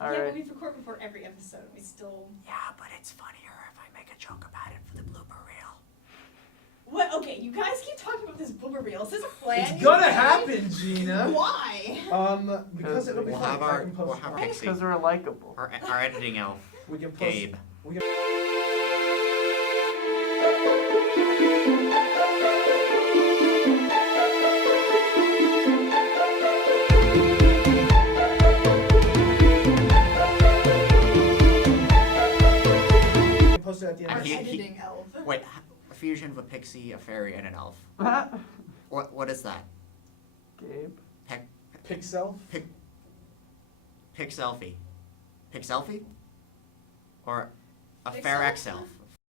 All yeah, right. but we record before every episode. We still. Yeah, but it's funnier if I make a joke about it for the blooper reel. What? Okay, you guys keep talking about this blooper reel. Is this a plan? It's gonna happen, Geena. Why? Because it'll be We'll fun. have I our can post it. Pixie, Because we're likable. our editing elf, We can post. Gabe. We can. Post it at the end. Our of he- the editing elf. Wait, a fusion of a pixie, a fairy, and an elf. What is that? Gabe. Pixel. Pixelfie. Pixelfie? Or a Pixel? fair X elf?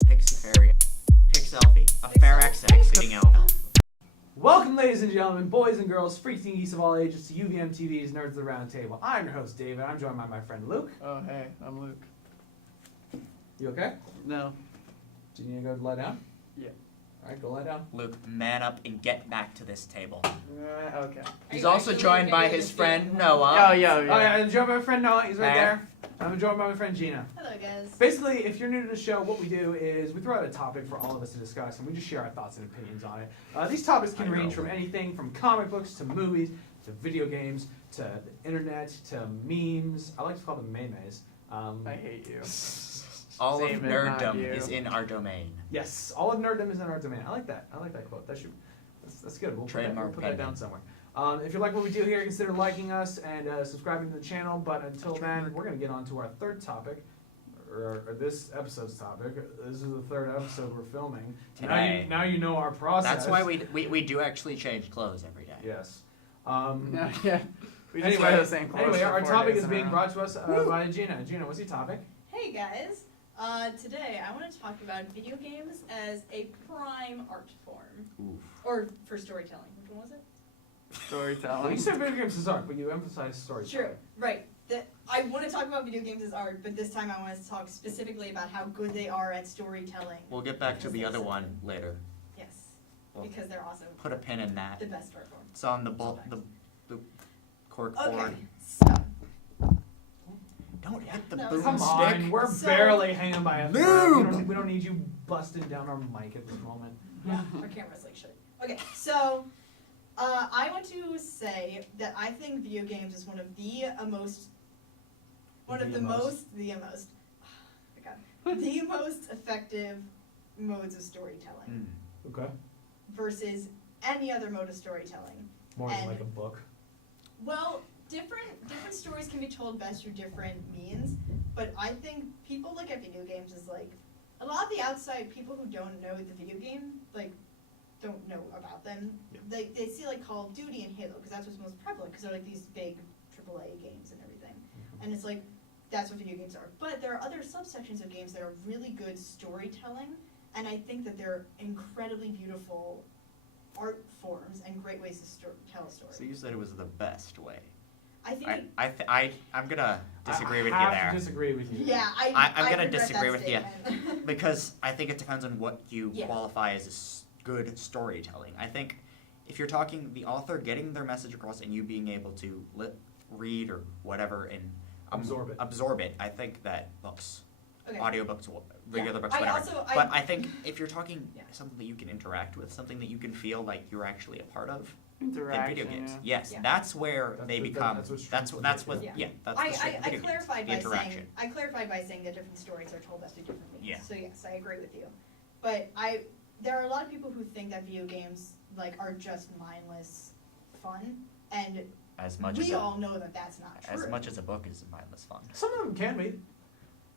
Pixie fairy. Pixelfie. A fair X elf. Welcome, ladies and gentlemen, boys and girls, freaks and geeks of all ages, to UVMTV's Nerds of the Round Table. I'm your host, David. I'm joined by my friend Luke. Oh, hey, I'm Luke. You okay? No. Do you need to go lie down? Yeah. All right, go lie down. Luke, man up and get back to this table. Okay. He's you also actually joined by getting his this friend game? Noah. Oh, yeah. Oh yeah, I'm joined by my friend Noah. He's right Hey. there. I'm joined by my friend Geena. Hello, guys. Basically, if you're new to the show, what we do is we throw out a topic for all of us to discuss, and we just share our thoughts and opinions on it. These topics can I know. range from anything from comic books to movies to video games to the internet to memes. I like to call them memes. I hate you. All of Save it, not nerddom you. is in our domain. Yes, all of nerddom is in our domain. I like that. I like that quote. That's good. We'll Trademark put that down pending. somewhere. If you like what we do here, consider liking us and subscribing to the channel. But until then, we're going to get on to our third topic, or this episode's topic. This is the third episode we're filming. Today. Now you know our process. That's why we do actually change clothes every day. Yes. Yeah. We just wear the same clothes. Anyway, for our 4 topic days is in a being row. brought to us by Geena. Geena, what's your topic? Hey, guys. Today I want to talk about video games as a prime art form. Oof. Or for storytelling. Which one was it? Well, Storytelling. you said video games is art, but you emphasize storytelling. True. Right. I want to talk about video games as art, but this time I want to talk specifically about how good they are at storytelling. We'll get back to the other one later. Yes. Well, Because they're also put a pin in that. the best art form. It's on the cork board. Okay. Stop. Don't hit the No, boom Come stick. on, we're So- barely hanging by a thread. Noob! We don't need you busting down our mic at this moment. Yeah, our camera's like shit. Okay, so I want to say that I think video games is one of the most effective modes of storytelling Mm. Okay. versus any other mode of storytelling. More than And- like a book. Well, different stories can be told best through different means, but I think people look at video games as like a lot of the outside people who don't know the video game don't know about them. Yeah. They see like Call of Duty and Halo because that's what's most prevalent because they're like these big AAA games and everything, and it's like that's what video games are. But there are other subsections of games that are really good storytelling, and I think that they're incredibly beautiful art forms and great ways to tell a story. So you said it was the best way. I think. I'm gonna disagree with you I have there to disagree with you. Yeah, I'm gonna regret disagree that with you. statement. because I think it depends on what you Yeah. qualify as good storytelling. I think if you're talking the author getting their message across and you being able to read or whatever and absorb it, I think that books, Okay. audiobooks, regular books, I whatever. also- but I think if you're talking Yeah. something that you can interact with, something that you can feel like you're actually a part of, Interaction. in video games. Yeah. Yes, Yeah. that's where That's they what- become. that's what That's strengthens what. it. Yeah. Yeah, that's the strength of video games. The interaction. I clarified by saying that different stories are told best through different means. Yeah. So yes, I agree with you. But there are a lot of people who think that video games are just mindless fun, and As much we as all know that that's not true. as much as a book is mindless fun. Some of them can be.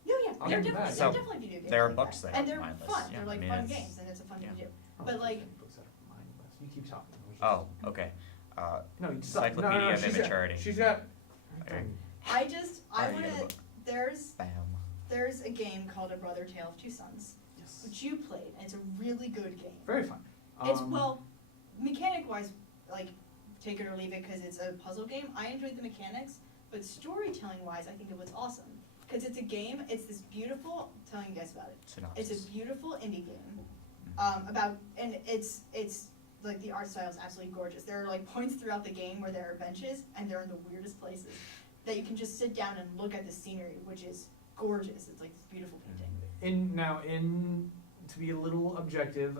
No, yeah, I'll they're give you definitely, that. So, they're definitely video games. there are like books that are and they're mindless, fun. yeah. They're I mean, fun it's- games, and it's a fun thing to do. Oh, But, there's like- some books that are mindless. You keep talking. Oh, okay. No, you stop. Encyclopedia of she's Immaturity. She's got. Okay. I Alright, want you got the to. book. There's Bam. a game called A Brother Tale of Two Sons, Yes. which you played, and it's a really good game. Very fun. It's mechanic wise, take it or leave it because it's a puzzle game. I enjoyed the mechanics, but storytelling wise, I think it was awesome because it's a game. It's this beautiful. Telling you guys about it. Synopsis. It's a beautiful indie game and it's like the art style is absolutely gorgeous. There are like points throughout the game where there are benches and they're in the weirdest places. that you can just sit down and look at the scenery, which is gorgeous. It's like this beautiful painting. To be a little objective,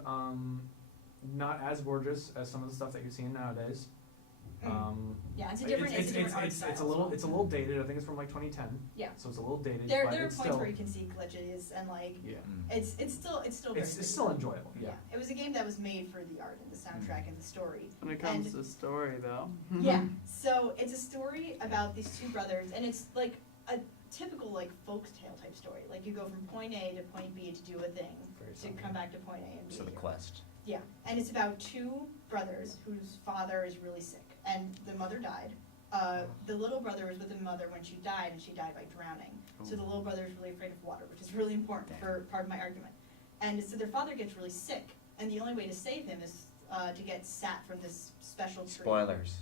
not as gorgeous as some of the stuff that you're seeing nowadays. Yeah, it's a different art style it's a as well. little dated. I think it's from like 2010. Yeah. So it's a little dated. There but are it's points still, where you can see glitches and like yeah. it's still very It's pretty. still enjoyable. Yeah. It was a game that was made for the art and the soundtrack and the story. When it comes to story, though. Yeah. So it's a story about these two brothers, and it's like a typical like folktale type story. Like you go from point A to point B to do a thing Very to simple. come back to point A and B. So the quest. Yeah, and it's about two brothers whose father is really sick, and the mother died. The little brother was with the mother when she died, and she died by drowning. So the little brother is really afraid of water, which is really important for part of my argument. And so their father gets really sick, and the only way to save him is to get sap from this special tree. Spoilers.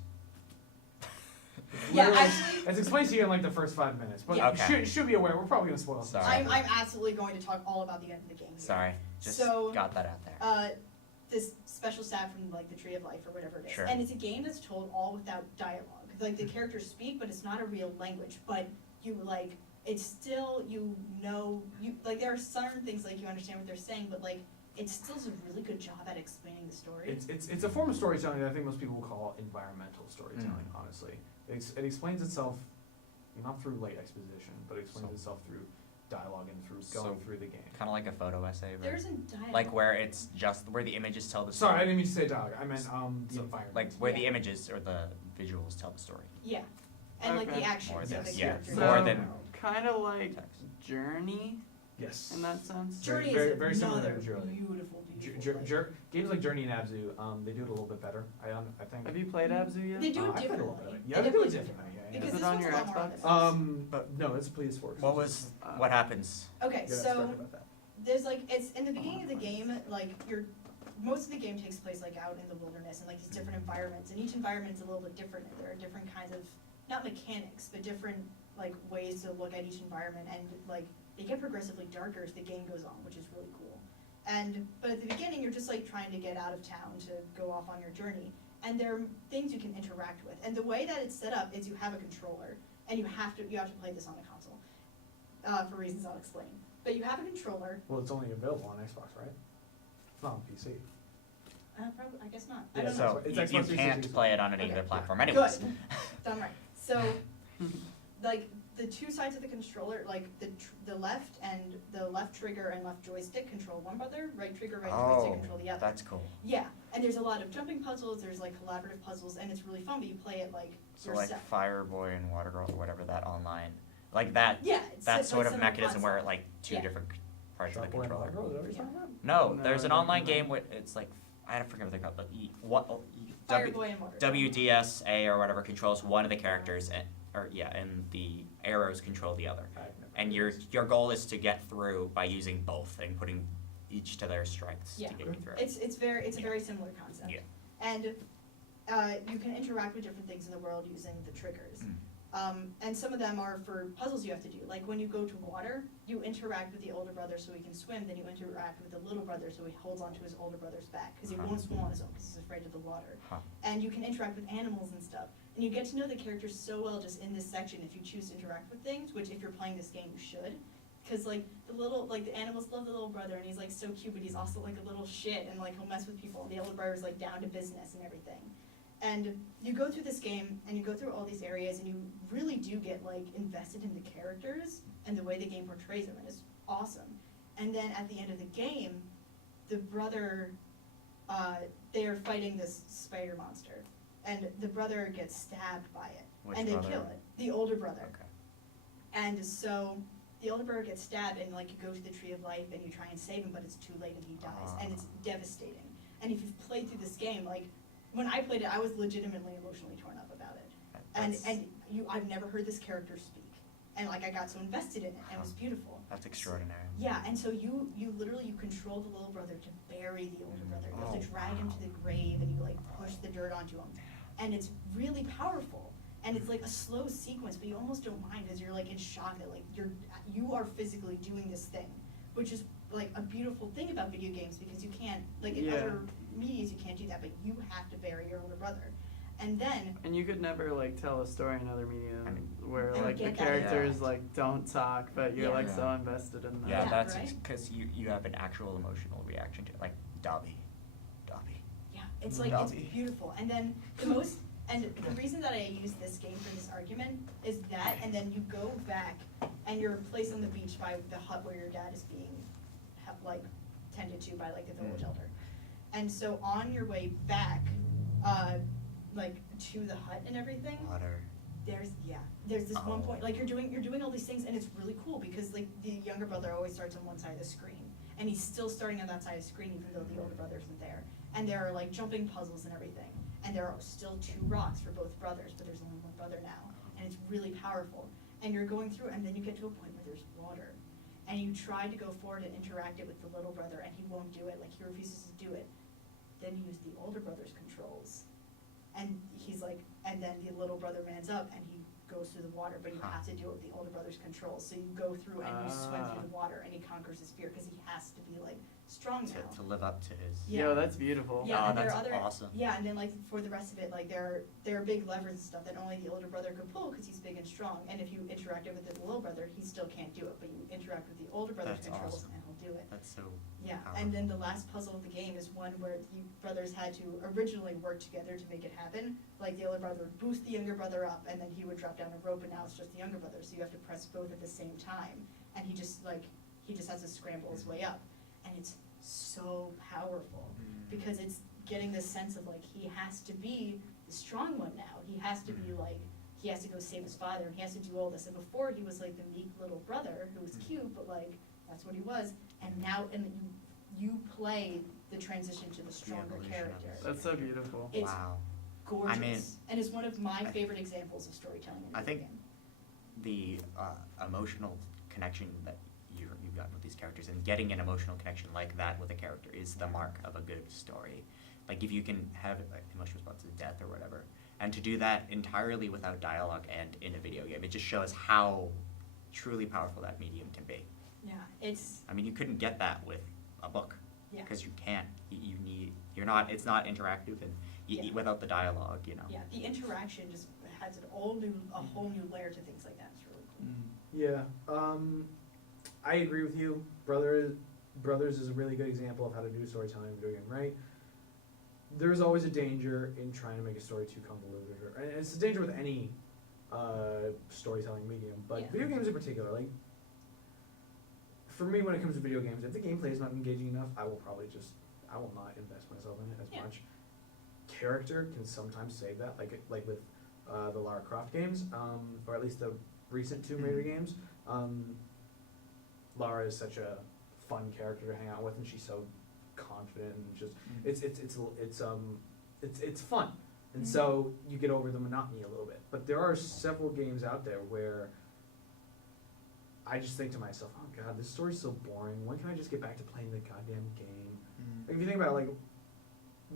Yeah, Literally, actually, it's explained to you in like the first 5 minutes, but Yeah. Okay. you should be aware. We're probably gonna spoil some. Sorry. I'm absolutely going to talk all about the end of the game here. Sorry, just So, got that out there. This special sap from like the Tree of Life or whatever it is. Sure. And it's a game that's told all without dialogue. Like the characters speak, but it's not a real language. But you like, it's still, you like there are certain things like you understand what they're saying, but like it still does a really good job at explaining the story. It's a form of storytelling that I think most people will call environmental storytelling. Honestly, it explains itself not through light exposition, but it explains itself through dialogue and through going through the game. Kind of like a photo essay, There right? isn't dialogue. Like where it's just where the images tell the story. Sorry, I didn't mean to say dialogue. I meant the So, environment. like where the Yeah. images or the visuals tell the story. Yeah. And like the Okay. actions More of than- the yeah, characters. more So, than kind of like text. Journey yes. in that sense. Journey Very- is very similar to another Journey. beautiful like- Games like Journey and Abzu, they do it a little bit better. I think. Have you played Abzu yet? They do I it played a little differently. bit. Yeah, They they do do it it differently. Yeah, Because Is it this on one's your a lot more Xbox? honest. But no, it's a PS4. What was what happens? Okay, Yeah, so sorry about that. there's like it's in the beginning of the game, like most of the game takes place like out in the wilderness and like these different environments, and each environment is a little bit different, and there are different kinds of not mechanics but different like ways to look at each environment, and like they get progressively darker as the game goes on, which is really cool. But at the beginning you're just like trying to get out of town to go off on your journey, and there are things you can interact with, and the way that it's set up is you have a controller, and you have to play this on a console for reasons I'll explain. But you have a controller. Well, it's only available on Xbox, right? It's not on PC. Probably, I guess not. I Yeah, don't know. So It's you Xbox 360 can't as play well. it on any Okay. other platform, Good. anyways. Done right. So, like the two sides of the controller, like the left and the left trigger and left joystick control one brother, right trigger, right joystick Oh, control the other. that's cool. Yeah, and there's a lot of jumping puzzles. There's like collaborative puzzles, and it's really fun. But you play it like So like yourself. Fireboy and Water Girl or whatever that online, like that. Yeah, it's That like sort of similar mechanism where concept. like two Yeah. different parts of the Shark Boy and controller. Water Girl, is that what you're talking about? No, No, there's an no, online no. game with it's like I don't forget what they're called, but Fireboy and Water. WDSA or whatever controls one of the characters, and the arrows control the other. I've never And played this. your goal is to get through by using both and putting each to their strengths Yeah. to get you through. It's a very similar concept. Yeah. And you can interact with different things in the world using the triggers. And some of them are for puzzles you have to do. Like when you go to water, you interact with the older brother so he can swim, then you interact with the little brother so he holds onto his older brother's back, because he won't swim on his own because he's afraid of the water. And you can interact with animals and stuff. And you get to know the characters so well just in this section if you choose to interact with things, which if you're playing this game you should. Because like the animals love the little brother, and he's like so cute, but he's also like a little shit, and like he'll mess with people, and the older brother's like down to business and everything. And you go through this game, and you go through all these areas, and you really do get like invested in the characters and the way the game portrays them, and it's awesome. And then at the end of the game, the brother, they are fighting this spider monster, and the brother gets stabbed by it, Which and they brother? kill it. The older brother. Okay. And so the older brother gets stabbed, and like you go to the Tree of Life and you try and save him, but it's too late and he dies, and it's devastating. And if you've played through this game, like when I played it, I was legitimately emotionally torn up about it. That's- I've never heard this character speak, and like I got so invested in it, and it was beautiful. That's extraordinary. Yeah, and so you literally control the little brother to bury the older brother. You have to drag him to the grave, and you like push the dirt onto him, and it's really powerful. And it's like a slow sequence, but you almost don't mind because you're like in shock that like you are physically doing this thing, which is like a beautiful thing about video games, because you can't, like in Yeah. other medias you can't do that, but you have to bury your older brother. And then And you could never like tell a story in other medium I mean- where I like the get that. characters Yeah. like don't talk, but you're Yeah. like Yeah. so invested in them. Yeah, Yeah, that's right? because you have an actual emotional reaction to it, like Dobby. yeah, it's like it's Lovely. beautiful. And then the reason that I use this game for this argument is that, and then you go back and you're placed on the beach by the hut where your dad is being like tended to by like the village elder. And so on your way back, like to the hut and everything, Water. there's this one Oh. point, like you're doing all these things, and it's really cool because like the younger brother always starts on one side of the screen, and he's still starting on that side of the screen even though the older brother isn't there. And there are like jumping puzzles and everything, and there are still 2 rocks for both brothers, but there's only one brother now, and it's really powerful. And you're going through, and then you get to a point where there's water, and you try to go forward and interact it with the little brother, and he won't do it, like he refuses to do it. Then you use the older brother's controls, and he's like, and then the little brother mans up and he goes through the water, but you have to do it with the older brother's controls. So you go through and you swim through the water, and he conquers his fear because he has to be like strong now. To live up to his. Yeah. Yo, that's beautiful. Yeah, Oh, and there that's are other awesome. Yeah, and then like for the rest of it, like there are big levers and stuff that only the older brother could pull because he's big and strong. And if you interacted with the little brother, he still can't do it. But you interact with the older brother's That's controls, awesome. and he'll do it. That's so. Yeah, powerful. and then the last puzzle of the game is one where the brothers had to originally work together to make it happen. Like the older brother would boost the younger brother up, and then he would drop down a rope, and now it's just the younger brother. So you have to press both at the same time, and he just has to scramble his way up, and it's so powerful because it's getting this sense of like he has to be the strong one now. He has to be like he has to go save his father, and he has to do all this. And before he was like the meek little brother who was cute, but like that's what he was. And now, and you play the transition to the stronger evolution of character. it. That's so beautiful. It's Wow. gorgeous, I mean, and it's one of my favorite examples of storytelling in a I video think game. the emotional connection that you've got with these characters, and getting an emotional connection like that with a character is the mark of a good story. Like if you can have like emotional response to death or whatever, and to do that entirely without dialogue and in a video game, it just shows how truly powerful that medium can be. Yeah, it's I mean, you couldn't get that with a book yeah. because you can't. It's not interactive, and Yeah. without the dialogue, you know. Yeah, the interaction just adds a whole new layer to things like that. It's really cool. Yeah, I agree with you. Brothers is a really good example of how to do storytelling in a video game, right? There's always a danger in trying to make a story too convoluted, and it's a danger with any storytelling medium, but Yeah. video games in particular, like, for me when it comes to video games, if the gameplay is not engaging enough, I will not invest myself in it as Yeah. much. Character can sometimes save that, like with the Lara Croft games, or at least the recent Tomb Raider games. Lara is such a fun character to hang out with, and she's so confident and just it's fun, and so you get over the monotony a little bit. But there are several games out there where I just think to myself, oh god, this story's so boring. When can I just get back to playing the goddamn game? Like if you think about it, like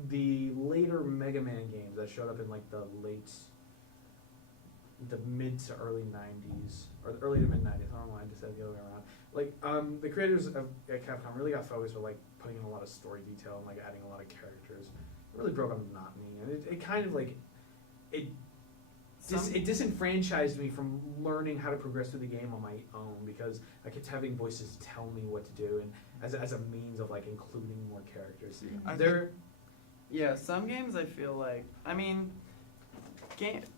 the later Mega Man games that showed up in like the mid to early 90s, or the early to mid 90s, I don't know why I just said the other way around. Like, the creators of Capcom really got focused with like putting in a lot of story detail and like adding a lot of characters. It really broke up the monotony, and it kind of like, it disenfranchised me from learning how to progress through the game on my own, because I kept having voices tell me what to do, and as a means of like including more characters. Yeah, some games I feel like, I mean,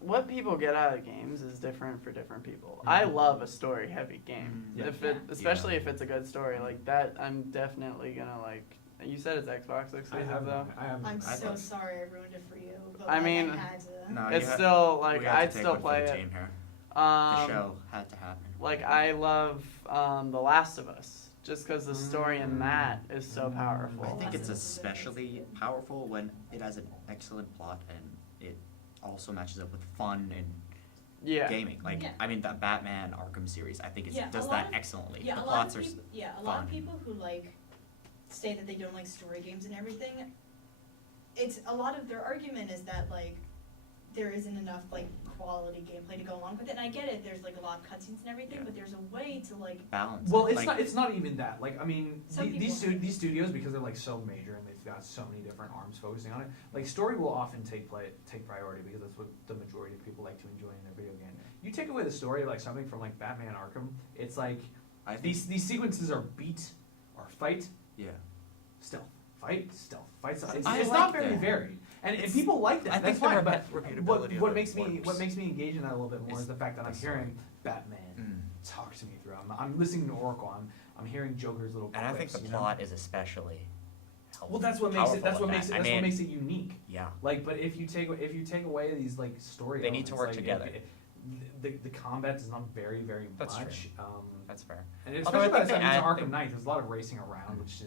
what people get out of games is different for different people. I love a story-heavy game. Yeah. Especially if it's a good story like that, I'm definitely gonna like. You said it's Xbox exclusive though. I'm so sorry I ruined it for you. But I mean, I had to. No, It's still like we have to I'd take still one for play the it. team here. The show had to happen. Like I love The Last of Us, just because the story in that is so powerful. I think it's Awesome. especially powerful when it has an excellent plot and it also matches up with fun and Yeah. gaming. Like, Yeah. I mean, the Batman Arkham series, I think Yeah, does a that lot of- excellently. Yeah, The a lot plots of are people. Yeah, a lot of fun. people who like say that they don't like story games and everything. It's a lot of their argument is that like there isn't enough like quality gameplay to go along with it. And I get it. There's like a lot of cutscenes and everything, but there's a way to like balance. Well, it. it's not even that. Like, I mean, Some these people- these studios, because they're like so major and they've got so many different arms focusing on it. Like, story will often take priority because that's what the majority of people like to enjoy in their video game. You take away the story, like something from like Batman Arkham, it's like I think, these sequences are beat or fight, yeah. stealth, fight, stealth, fight. Stealth. It's, I it's like not very that. varied, and It's- people like that. I That's think the fine. But repeatability what of makes it me works. what makes me engage in that a little bit more is the fact that I'm the story. hearing Batman Mm. talk to me through. I'm listening to Oracle. I'm hearing Joker's little And I think clips, the you know? plot is especially helpful. Well, that's what makes it. That's powerful what in makes it. that. That's I what mean, makes it unique. Yeah. Like, but if you take away these like story, They need to elements, work like, together. The combat is not very That's much. That's fair. And Although I especially by the think time you they get to add- Arkham Knight, there's a lot of racing around, which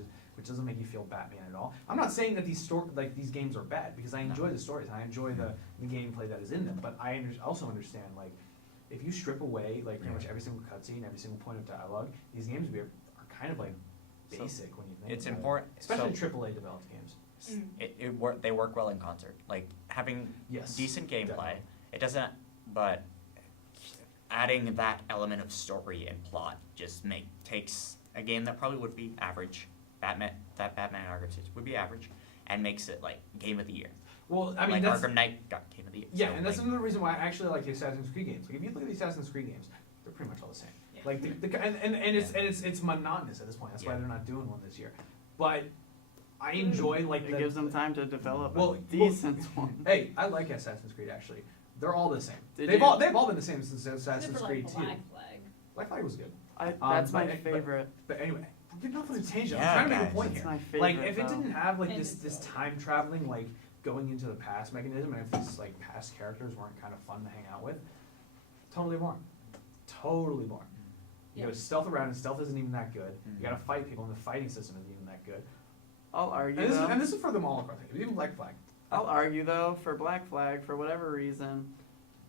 doesn't make you feel Batman at all. I'm not saying that these games are bad because I enjoy the stories and I enjoy the gameplay that is in them. But I also understand like if you strip away like pretty much every single cutscene, every single point of dialogue, these games are kind of like So, basic when you think It's about important. it. Especially so AAA developed games. they work well in concert. Like having Yes, decent gameplay. definitely. It doesn't, but adding that element of story and plot just takes a game that probably would be average. Batman Arkham City would be average, and makes it like game of the year. Well, I mean like that's Arkham Knight got game of the year. yeah, so, and that's like, another reason why I actually like the Assassin's Creed games. Like if you look at the Assassin's Creed games, they're pretty much all the same. Yeah. Like it's monotonous at this point. That's why Yeah. they're not doing one this year. But I enjoy like It gives them time to develop Well, a decent one. Hey, I like Assassin's Creed actually. They're all the same. Did They've you- all been the same since Except Assassin's for Creed like 2. Black Flag. Black Flag was good. That's my but- favorite. But anyway, we're getting off on a tangent. Yeah, I'm trying to make guys. a point That's here. my favorite. Like if it though. didn't have like And this it's so- time traveling like going into the past mechanism, and if these like past characters weren't kind of fun to hang out with, totally boring. Totally boring. You Yeah. gotta stealth around, and stealth isn't even that good. Mhm. You gotta fight people, and the fighting system isn't even that good. I'll argue And this, though. is, and this is for them all across. Even Black Flag. I'll argue though, for Black Flag, for whatever reason,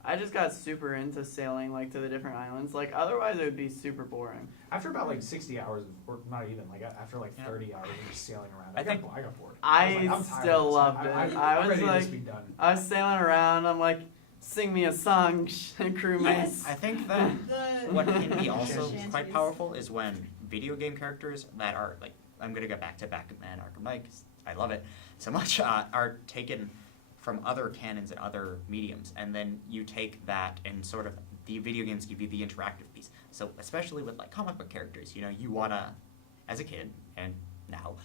I just got super into sailing like to the different islands. Like otherwise it would be super boring. After about like 60 hours, or not even, like after like Yeah. 30 hours of just sailing around, I I got bored. I was like, I'm tired still of this. loved it. I I'm was ready to like- just be done. I was sailing around, I'm like, sing me a song, crewmates. Yes. I think that The what can be also Shanties. quite powerful is when video game characters that are like, I'm gonna go back to Batman Arkham Knight 'cause I love it so much, are taken from other canons and other mediums, and then you take that and sort of the video games give you the interactive piece. So especially with like comic book characters, you know, you wanna, as a kid and now,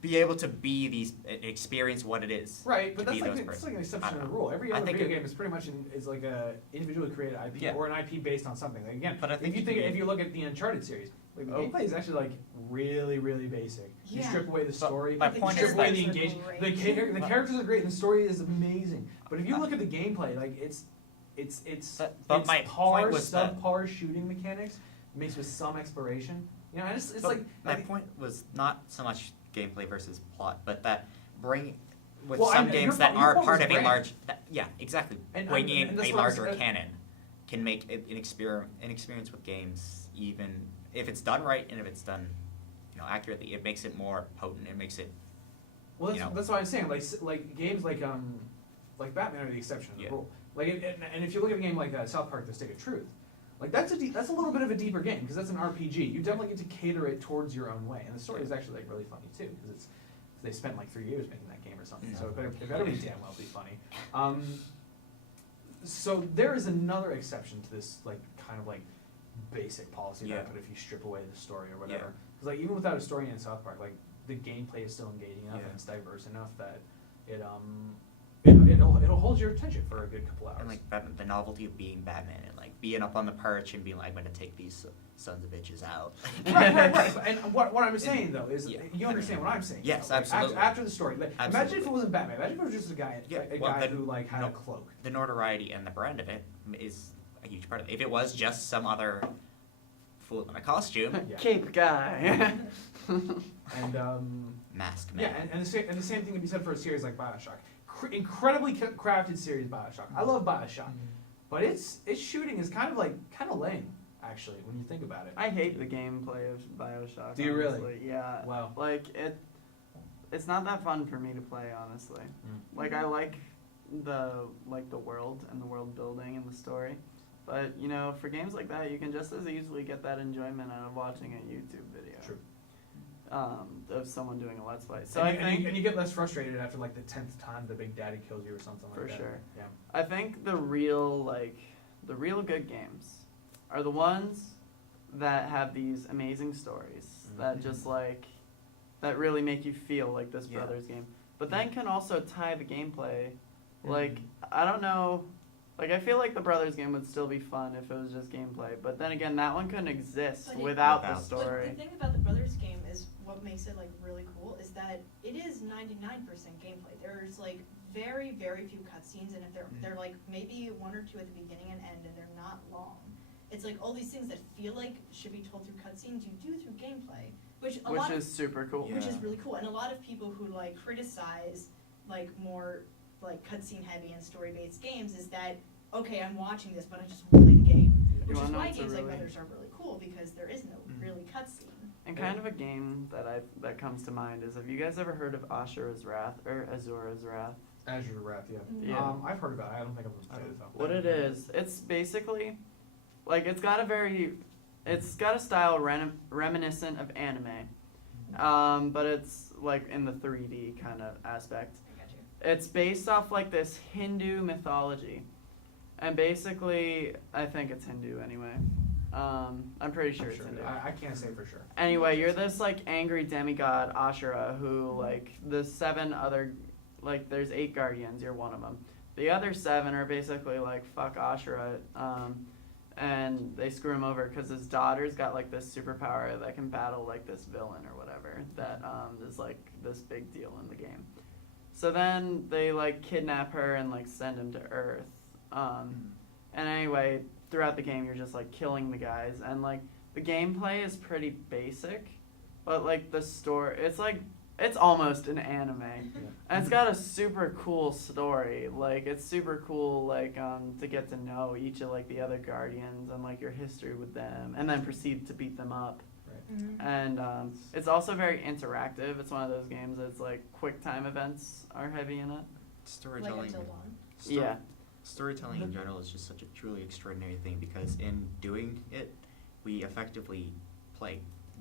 be able to be these experience what it is. Right, but to be that's those like, persons. an I exception don't to the know. rule. Every I other think video it- game is pretty much is like a individually created IP Yeah. or an IP based on something. Like, again, But I think if you look at the Uncharted series, like the Oh. gameplay is actually like really basic. You Yeah. strip away the story, my you point strip is away that- the engagement. The Great. characters are great and the story is amazing. But if you look at the gameplay, like it's But it's my par, point was that- subpar shooting mechanics mixed with some exploration. You know, and it's But like my like- point was not so much gameplay versus plot, but that bring with Well, some your games po- that your are point part was of a brand. large, yeah, exactly. And Bringing and that's a what I'm larger saying. canon can make an experience with games, even if it's done right and if it's done, you know, accurately, it makes it more potent. It makes it, Well, you know. that's what I'm saying. Like games like Batman are the exception of the Yeah. rule. Like and if you look at a game like South Park: The Stick of Truth, like that's a little bit of a deeper game because that's an RPG. You definitely get to cater it towards your own way, and the story is actually like really funny too because they spent like 3 years making that game or something, so it better be damn well be funny. So there is another exception to this like kind of like basic policy Yeah. that, but if you strip away the story or whatever, Yeah. because like even without a story in South Park, like the gameplay is still engaging enough Yeah. and it's diverse enough that it'll hold your attention for a good couple hours. and like the novelty of being Batman and like being up on the perch and being like, I'm gonna take these sons of bitches out. right. And what I'm saying though is Yeah. you understand what I'm saying. Yes, though. Like, absolutely. After the story, like, imagine if Absolutely. it wasn't Batman. Imagine if it was just a guy, Yeah, a well, guy then, who like had you a know, cloak. The notoriety and the brand of it is a huge part of it. If it was just some other fool in a costume, Yeah. Cape guy. And mask yeah, man. and the same thing can be said for a series like BioShock. Incredibly crafted series, BioShock. I love BioShock, but its shooting is kind of lame actually when you think about it. I hate the gameplay of BioShock. Do you really? honestly. Yeah. Wow. Like it's not that fun for me to play, honestly. Like I like the world and the world building and the story. But you know, for games like that, you can just as easily get that enjoyment out of watching a YouTube video. True. Of someone doing a let's play. So and I you, think and you get less frustrated after like the 10th time the Big Daddy kills you or something like For that. sure. Yeah. I think the real good games are the ones that have these amazing stories that just that really make you feel like this Yeah. Brothers game. But then can also tie the gameplay. Like, I don't know, like I feel like the Brothers game would still be fun if it was just gameplay. But then again, that one couldn't exist But without the Without. story. But the thing about the Brothers game is what makes it like really cool is that it is 99% gameplay. There's like very, very few cutscenes, and if they're like maybe one or two at the beginning and end, and they're not long. It's like all these things that feel like should be told through cutscenes, you do through gameplay, which is super cool. which is Yeah. really cool. And a lot of people who like criticize like more like cutscene heavy and story based games is that okay, I'm watching this, but I just want to play the game. You Which is wanna know why what's a games like really- Brothers are really cool because there is no really cutscene. And kind of a game that comes to mind is, have you guys ever heard of Ashura's Wrath or Azura's Wrath? Azure Wrath, yeah. Yeah. I've heard about it. I don't think I've played it though. What it is, it's basically like it's got a style reminiscent of anime, but it's like in the 3D kind of aspect. I got you. It's based off like this Hindu mythology, and basically I think it's Hindu anyway. I'm pretty sure it's Hindu. I can't say for sure. Anyway, you're this like angry demigod Ashura who like the 7 other, like there's 8 guardians, you're one of them. The other 7 are basically like fuck Ashura, and they screw him over because his daughter's got like this superpower that can battle like this villain or whatever that is like this big deal in the game. So then they like kidnap her and like send him to Earth. And anyway, throughout the game you're just like killing the guys, and like the gameplay is pretty basic, but like the story, it's almost an anime. And it's got a super cool story. Like it's super cool to get to know each of like the other guardians and like your history with them, and then proceed to beat them up. Mm-hmm. And it's also very interactive. It's one of those games that's like quick time events are heavy in it. Like Storytelling. Until Dawn. Yeah. Storytelling in general is just such a truly extraordinary thing because in doing it, we effectively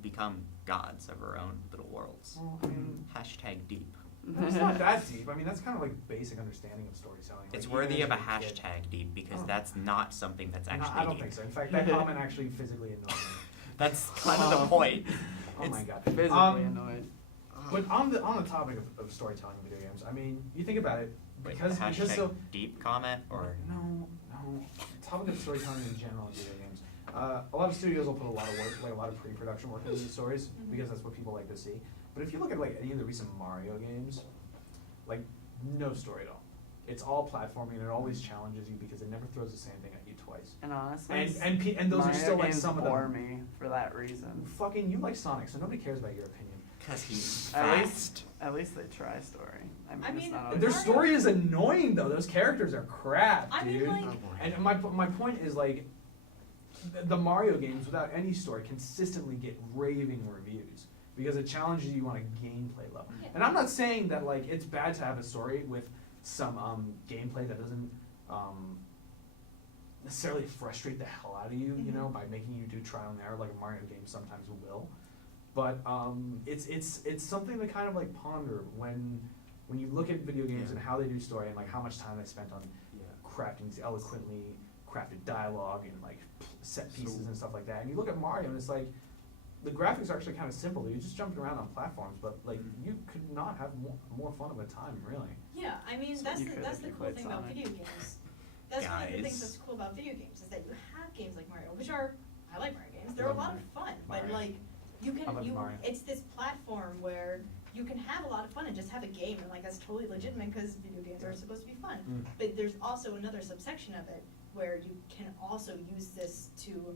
become gods of our own little worlds. Well, I mean, Hashtag deep. it's not that deep. I mean, that's kind of like basic understanding of storytelling. Like, It's even worthy as of a kid- hashtag deep because Oh. that's not something that's No, actually I don't deep. think so. In fact, that comment actually physically annoyed me. That's kind of the point. Oh my god. Physically annoyed. But on the topic of storytelling in video games, I mean, you think about it, Wait, because hashtag so deep comment or no, topic of storytelling in general in video games. A lot of studios will put a lot of work, like a lot of pre-production work into these stories because that's what people like to see. But if you look at like any of the recent Mario games, like no story at all. It's all platforming and it always challenges you because it never throws the same thing at you twice. And honestly, And those Mario are still like games some of bore them. me for that reason. Fucking you like Sonic, so nobody cares about your opinion. because he's At fast. least they try story. I I mean, mean, it's not always Their Mario- story is annoying though. Those characters are crap, I dude. mean, like, Oh boy. And my point is like, the Mario games without any story consistently get raving reviews because it challenges you on a gameplay level. Yeah. And I'm not saying that like it's bad to have a story with some gameplay that doesn't necessarily frustrate the hell out of you, you know, by making you do trial and error like a Mario game sometimes will. But it's something to kind of like ponder when you look at video games and how they do story and like how much time they spent on crafting these eloquently crafted dialogue and like set pieces and stuff like that. And you look at Mario and it's like the graphics are actually kind of simple. You're just jumping around on platforms, but like you could not have more fun of a time, really. yeah, I mean, So that's you the could that's if the you cool played thing about Sonic. video games. That's one of the things Guys. that's cool about video games is that you have games like Mario, which are I like Mario games. They're a lot of fun, but Mario. like you I love can Mario. it's this platform where you can have a lot of fun and just have a game, and like that's totally legitimate because video games are supposed to be fun. But there's also another subsection of it where you can also use this to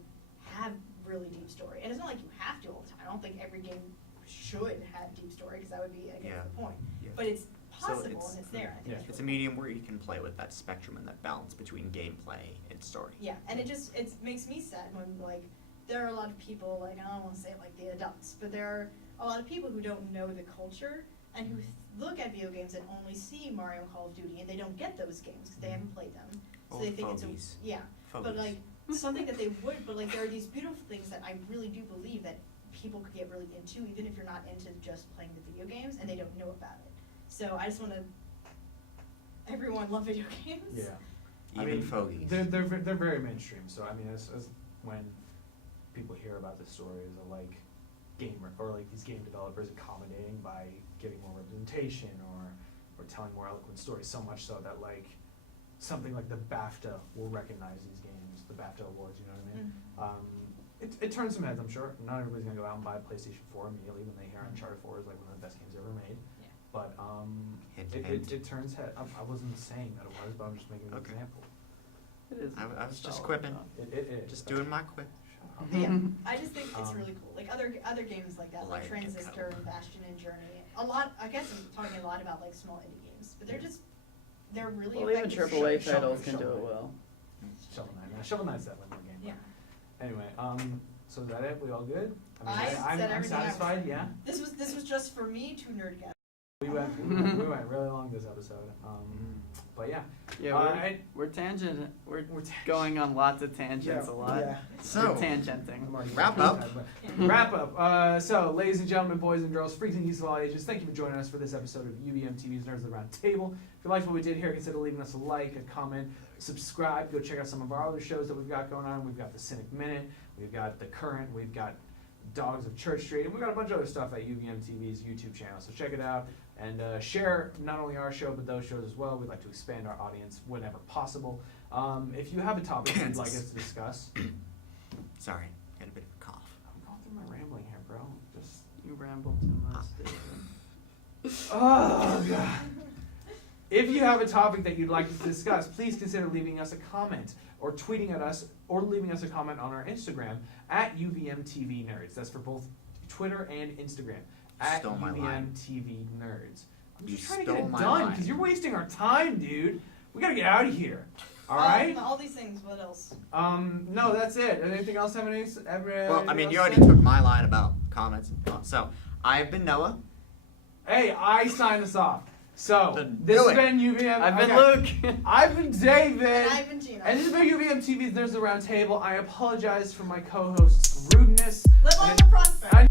have really deep story. And it's not like you have to all the time. I don't think every game should have deep story because that would be against Yeah. the point. Yeah. but it's So possible it's- and it's there. I think yeah. It's a really medium where you can play with that spectrum and that balance between gameplay and story. cool. Yeah, and it makes me sad when like there are a lot of people like I don't want to say like the adults, but there are a lot of people who don't know the culture and who look at video games and only see Mario and Call of Duty, and they don't get those games because they haven't played them. So Old they think fogies. it's a, yeah. But Fogies. like something that they would, but like there are these beautiful things that I really do believe that people could get really into, even if you're not into just playing the video games and they don't know about it. So I just want to, everyone love video games. Yeah. Even fogies. They're very mainstream. So I mean, as when people hear about the stories of like gamer or like these game developers accommodating by giving more representation or telling more eloquent stories, so much so that like something like the BAFTA will recognize these games, the BAFTA awards. You know what I mean? It turns some heads, I'm sure. Not everybody's gonna go out and buy a PlayStation 4 immediately when they hear Uncharted 4 is like one of the best games ever made. Yeah. But Hint, it hint. turns head. I wasn't saying that it was, but I'm just making an Okay. example. It is. I was just solid, quipping. though. It Just okay. doing my quip. Shut up. But yeah, I just think it's Um, really cool. Like other games like that, like Like Transistor and Bastion and Journey. A lot. I guess I'm talking a lot about like small indie games, but they're really Well, even effective. AAA Shovel titles can Knight. do it well. Shovel Knight. Now, Shovel Knight's that limbo game. Yeah. But anyway, so is that it? We all good? I said I'm everything I satisfied. wanted. Yeah. This was just for me to nerd guys. We went really long this episode. But yeah. Yeah, All we're, right. we're tangent. We're We're going on lots of tangents a lot. Yeah. So, We're tangenting. I'm already Wrap running out up. of time, but- Wrap up. So, ladies and gentlemen, boys and girls, freaks and geeks of all ages, thank you for joining us for this episode of UVMTV's Nerds of the Round Table. If you liked what we did here, consider leaving us a like, a comment, subscribe. Go check out some of our other shows that we've got going on. We've got the Cynic Minute, we've got The Current, we've got Dogs of Church Street, and we've got a bunch of other stuff at UVMTV's YouTube channel. So check it out and share not only our show but those shows as well. We'd like to expand our audience whenever possible. If you have a topic you'd like us to discuss, sorry, got a bit of a cough. I'm going through my rambling here, bro. Just You ramble too much, David. oh god. If you have a topic that you'd like to discuss, please consider leaving us a comment or tweeting at us or leaving us a comment on our Instagram at UVMtv Nerds. That's for both Twitter and Instagram at Stole my line. UVMtv Nerds. I'm You just trying to get stole it my done line. because you're wasting our time, dude. We gotta get out of here. All right? All these things. What else? No, that's it. Anything else have any? Well, I mean, you already took my line about comments. So, I've been Noah. Hey, I sign us off. So, Then this do has it. been UVM. I've been okay. Luke. I've been David. And I've been Geena. And this has been UVMTV's There's the Round Table. I apologize for my co-host's rudeness. Live on And the prospect. I